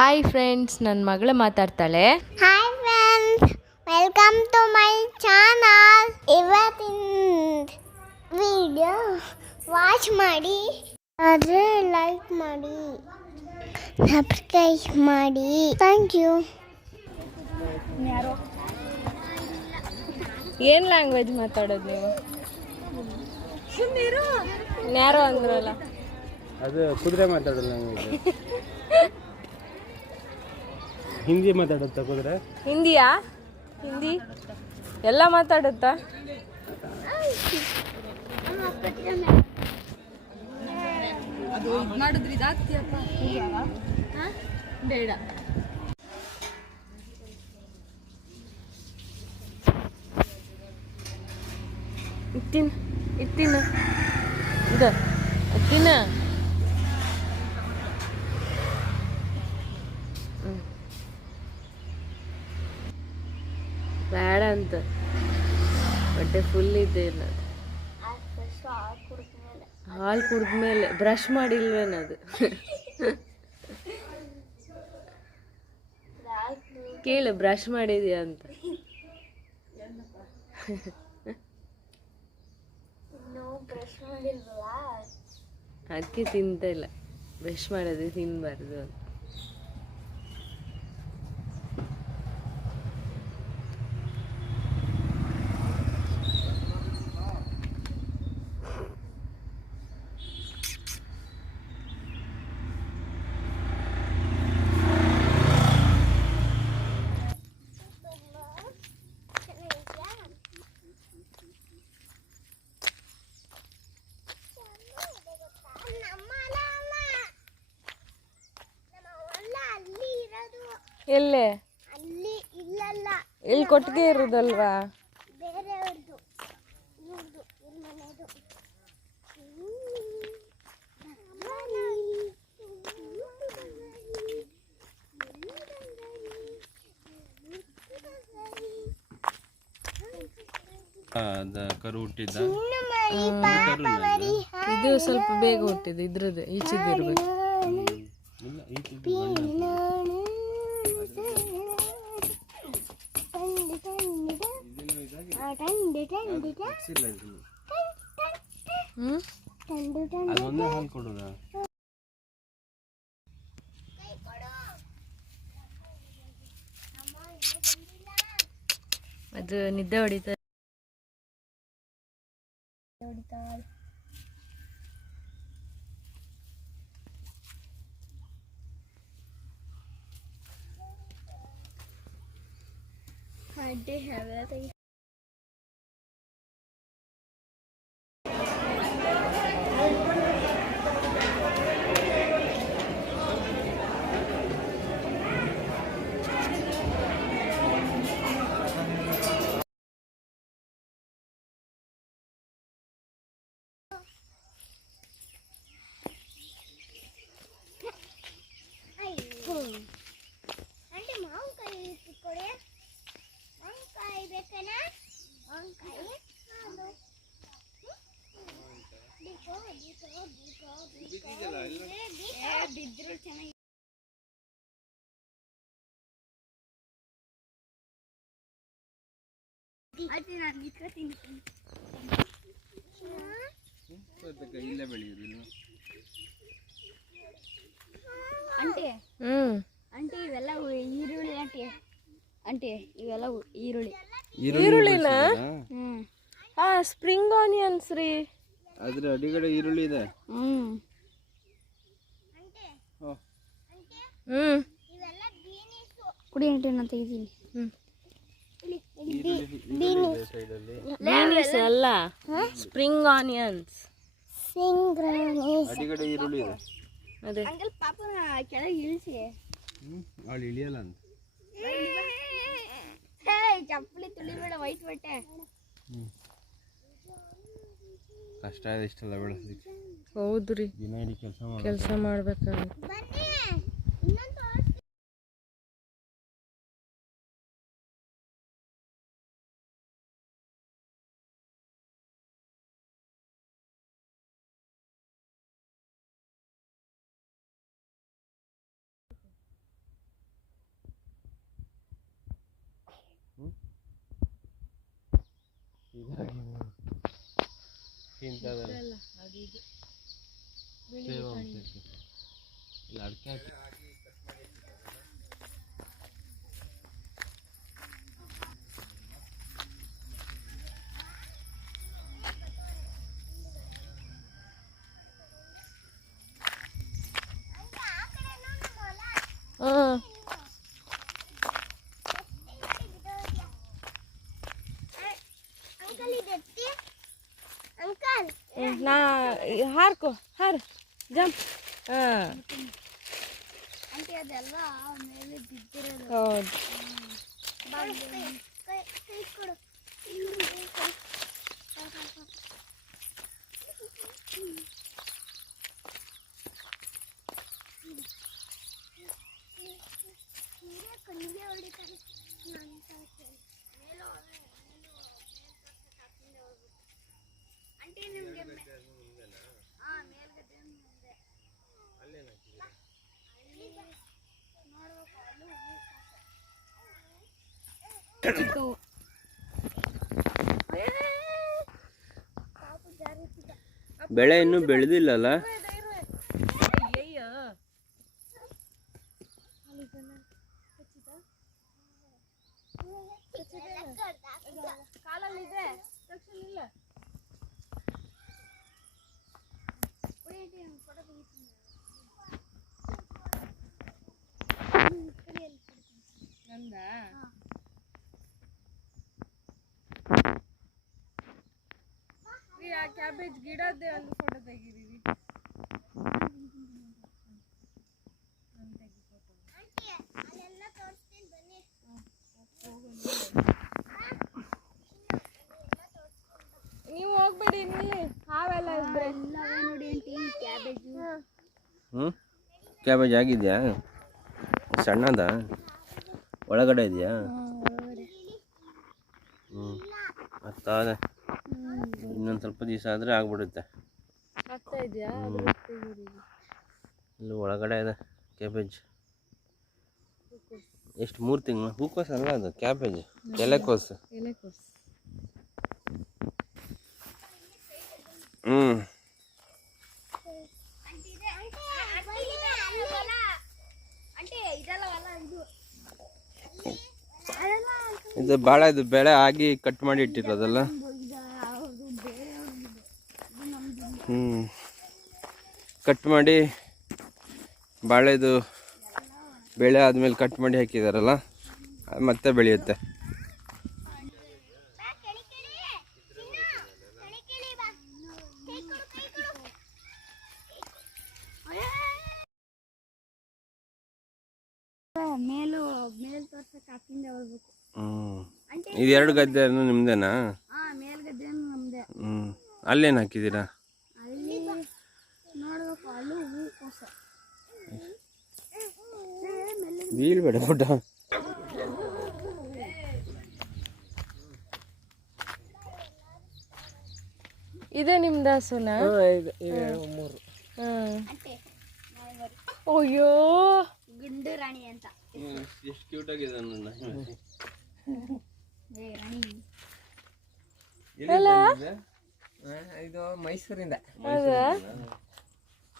Hi friends, ನನ್ನ ಮಗಳು ಮಾತಾಡ್ತಾಳೆ. Hi friends, welcome to my channel. ಇವತ್ತಿನ ವಿಡಿಯೋ ವಾಚ್ ಮಾಡಿ, ಆದರೆ ಲೈಕ್ ಮಾಡಿ, ಸಬ್ಸ್ಕ್ರೈಬ್ ಮಾಡಿ. Thank you. ಏನು ಲ್ಯಾಂಗ್ವೇಜ್ ಮಾತಾಡೋದು ನೀವು? ನ್ಯಾರೋ ಅಂದ್ರಲ್ಲ, ಅದು ಕುದುರೆ ಮಾತಾಡೋದು ಲ್ಯಾಂಗ್ವೇಜ್. ಹಿಂದಿ ಮಾತಾಡುತ್ತಾ ಕುದುರೆ? ಹಿಂದಿಯಾ? ಹಿಂದಿ ಎಲ್ಲ ಮಾತಾಡುತ್ತಾ? ಅದು ಇದು ಮಾಡಿದ್ರಿ ಇದಾಗ್ತೀಯಪ್ಪ. ಬೇಡ. ಇತ್ತಿನ ಇದು ಅಕ್ಕಿನ ಬೇಡ ಅಂತ ಹೊಟ್ಟೆ ಫುಲ್ ಇದೆ. ಹಾಲು ಕುಡಿದ್ಮೇಲೆ ಬ್ರಷ್ ಮಾಡಿಲ್ವೇನದು? ಕೇಳು, ಬ್ರಷ್ ಮಾಡಿದ್ಯಾ ಅಂತ. ಅದಕ್ಕೆ ತಿಂತ ಇಲ್ಲ. ಬ್ರಷ್ ಮಾಡೋದು ತಿನ್ನಬಾರ್ದು ಅಂತ. ಎಲ್ಲೇ? ಅಲ್ಲಿ ಇಲ್ಲಲ್ಲ, ಎಲ್ಲಿ ಕೊಟ್ಟಿಗೆ ಇರೋದಲ್ವಾ? ಬೇರೆಯವ್ರದ್ದು, ಇವ್ರದ್ದು, ಇವ್ರ ಮನೆದು. ಕರು ಹುಟ್ಟಿದ್ದ ಇದು ಸ್ವಲ್ಪ ಬೇಗ ಹುಟ್ಟಿದೆ. ಇದ್ರದ್ದು ಈಚೆದು ಇರ್ಬೇಕು. ಅದೊಂದೇ ಹಾಲು ಕೊಡೋದ? ಅದು ನಿದ್ದೆ ಹೊಡಿತ. అంటే మామిడికాయ కొడే మామిడికాయ ಬೇಕನ ಮಾವಿನಕಾಯಿ ಬಿದ್ರು ಚೆನ್ನಾಗಿ. ನಾನು ಇಟ್ಕೊತೀನಿ. ಇಲ್ಲೇ ಬೆಳೆಯುವುದಿಲ್ಲ ಅಂಟಿ. ಅಂಟಿ ಇವೆಲ್ಲ ಈರುಳ್ಳಿ ಅಂಟಿ. ಅಂಟಿ ಇವೆಲ್ಲ ಈರುಳ್ಳಿನ? ಹಾ, ಸ್ಪ್ರಿಂಗ್ ಆನಿಯನ್ಸ್ ರೀ. ಅದ್ರ ಅಡಿಗಡೆ ಈರುಳ್ಳಿ ಇದೆ. ಕುಡಿ ಅಂಟಿ, ನಾನು ತೆಗಿತೀನಿ. ಬೀನೀಸ್ ಅಲ್ಲ, ಸ್ಪ್ರಿಂಗ್ ಆನಿಯನ್ಸ್. ಅಡಿಗಡೆ ಈರುಳ್ಳಿ ಇದೆ. ಅದೇ ಅಂಕಲ್ ಪಾಪನ ಕೆಳಗೆ ಇಳಿಸಿ. ಅವಳು ಇಳಿಯಲ್ಲ ಅಂತ. ಚಪ್ಪಲಿ ತುಳಿಬೇಡ, ವೈಟ್ ಬಟ್ಟೆ. ಕಷ್ಟ ಇದೆ ಇಷ್ಟೆಲ್ಲ ಬೆಳೆಸಲಿಕ್ಕೆ. ಹೌದ್ರಿ, ದಿನ ಇಡೀ ಕೆಲಸ ಮಾಡ್ಬೇಕಾಗುತ್ತೆ. ತಿಂತದಲ್ಲ ಇಲ್ಲ ಅಡಿಕೆ ಹಾಕಿ ನಾ ಹಾರ್ಕೋ ಹಾರ್ ಜಂಪ್. ಆಂಟಿ ಅದೆಲ್ಲ ಮೇಲೆ ಬಿದ್ದಿರೋದು. ಹೌದು. ಕೈ ಕೊಡು. ಆಂಟಿ ನಿಮ್ಗೆ ಮೇಲ್ಗಡೆ ಮುಂದೆ ಬೆಳೆ ಇನ್ನೂ ಬೆಳೆದಿಲ್ಲಲ್ಲ. ಕಾಲಲ್ಲಿದೆ ಇಲ್ಲ. ನಂದ ಆ ಕ್ಯಾಬೇಜ್ ಗಿಡದ್ದೇ ಒಂದು ಫೋಟೋ ತೆಗೀರಿ. ನೀವು ಹೋಗ್ಬೇಡಿ, ನಿಲ್ಲಿ ಹಾವೆಲ್ಲ ಇದ್ರೆ ನೋಡಿ ಆಂಟಿ ಕ್ಯಾಬೇಜ್. ಕ್ಯಾಬೇಜ್ ಆಗಿದೆಯಾ? ಸಣ್ಣದ ಒಳಗಡೆ ಇದೆಯಾ? ಅತ್ತಾದ ಇನ್ನೊಂದು ಸ್ವಲ್ಪ ದಿವಸ ಆದರೆ ಆಗ್ಬಿಡುತ್ತೆ. ಆಗ್ತಾ ಇದೆಯಾ? ಇಲ್ಲಿ ಒಳಗಡೆ ಇದೆ ಕ್ಯಾಬೇಜ್. ಎಷ್ಟು 3 ತಿಂಗಳು? ಹೂಕೋಸು ಅಲ್ಲ ಅದು, ಕ್ಯಾಬೇಜ್ ಎಲೆಕೋಸು. ಇದು ಭಾಳ ಇದು ಬೆಳೆ ಆಗಿ ಕಟ್ ಮಾಡಿ ಇಟ್ಟಿರೋದಲ್ಲ. ಕಟ್ ಮಾಡಿ ಬಾಳೆದು ಬೆಳೆ ಆದಮೇಲೆ ಕಟ್ ಮಾಡಿ ಹಾಕಿದಾರಲ್ಲ, ಅದು ಮತ್ತೆ ಬೆಳೆಯುತ್ತೆ. ಮೇಲ್ ತೋರ್ಸಕ್ಕೆ ಹಾಕಿಂದ ಹೋಗ್ಬೇಕು. ಇದು 2 ಗದ್ದೆ ನಿಮ್ದೇನಾ? ಮೇಲ್ಗದ್ದೆ ನಮ್ದೆ. ಅಲ್ಲೇನು ಹಾಕಿದ್ದೀರಾ? ಅಲ್ಲಿ ನೋಡ್ಬೇಕು, ಅಲ್ಲೂ ಹೂಕೋಸ. ಬೀಳ್ಬೇಡ ಪುಟ್ಟ. ಇದೆ ನಿಮ್ದು ಹಸುನಾ? ಅಯ್ಯೋ ಗುಂಡು ರಾಣಿ ಅಂತ. ಎಷ್ಟು ಕ್ಯೂಟ್ ಆಗಿದೆ ನನ್ನ ಇದು ಮೈಸೂರಿಂದ.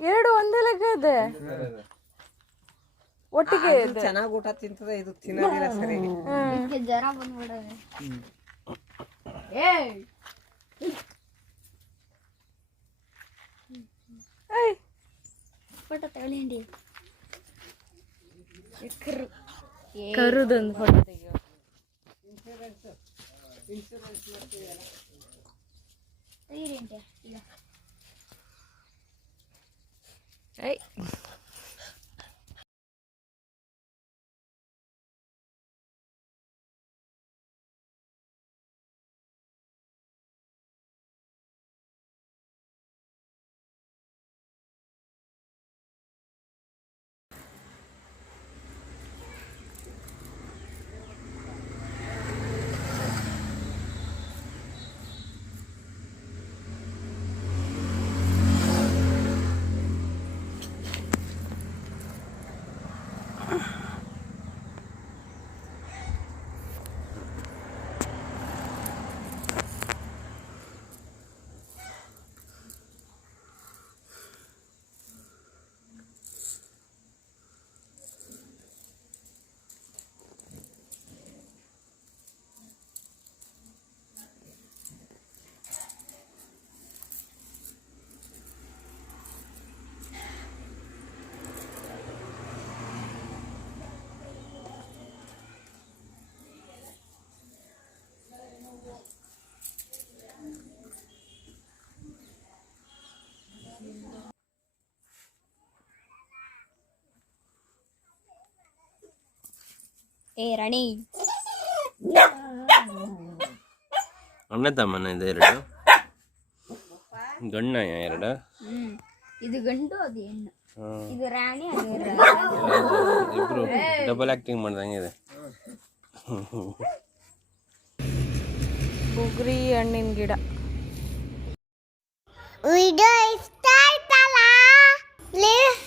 ಎರಡು ಒಂದೇ ಲೆಕ್ಕ ಇದೆ, ಒಟ್ಟಿಗೆ ಚೆನ್ನಾಗಿ ಊಟ ತಿಂತದೆ, ಇದು ತಿನ್ನೋದಿಲ್ಲ ಸರಿಯಾಗಿ. ಇದಕ್ಕೆ ಜ್ವರ ಬಂದ್ಬಿಡೋದು. ಫೋಟೋ ತಗೊಳ್ಳಿ. ಕರುದೊಂದು ಫೋಟೋ ತೆಗಿಯೋ. ತೆಗೀರಿ ಅಂತೆ ಈಗ. ಏ ರಾಣಿ ಅಣ್ಣ ತಮ್ಮನ ಇದೆ ಎರಡು ಗಣ್ಣ ಎರಡು ಇದು ಗಂಡು ಅದು ಹೆಣ್ಣು. ಇದು ರಾಣಿ ಅದು ಇಬ್ರು ಡಬಲ್ ಆಕ್ಟಿಂಗ್ ಮಾಡ್ದಂಗೆ ಇದೆ. ಬುಗ್ರಿ ಹಣ್ಣಿನ ಗಿಡ. ವಿಡಿಯೋ ಇಷ್ಟ ಆಯ್ತಲ್ಲ ಪ್ಲೀಸ್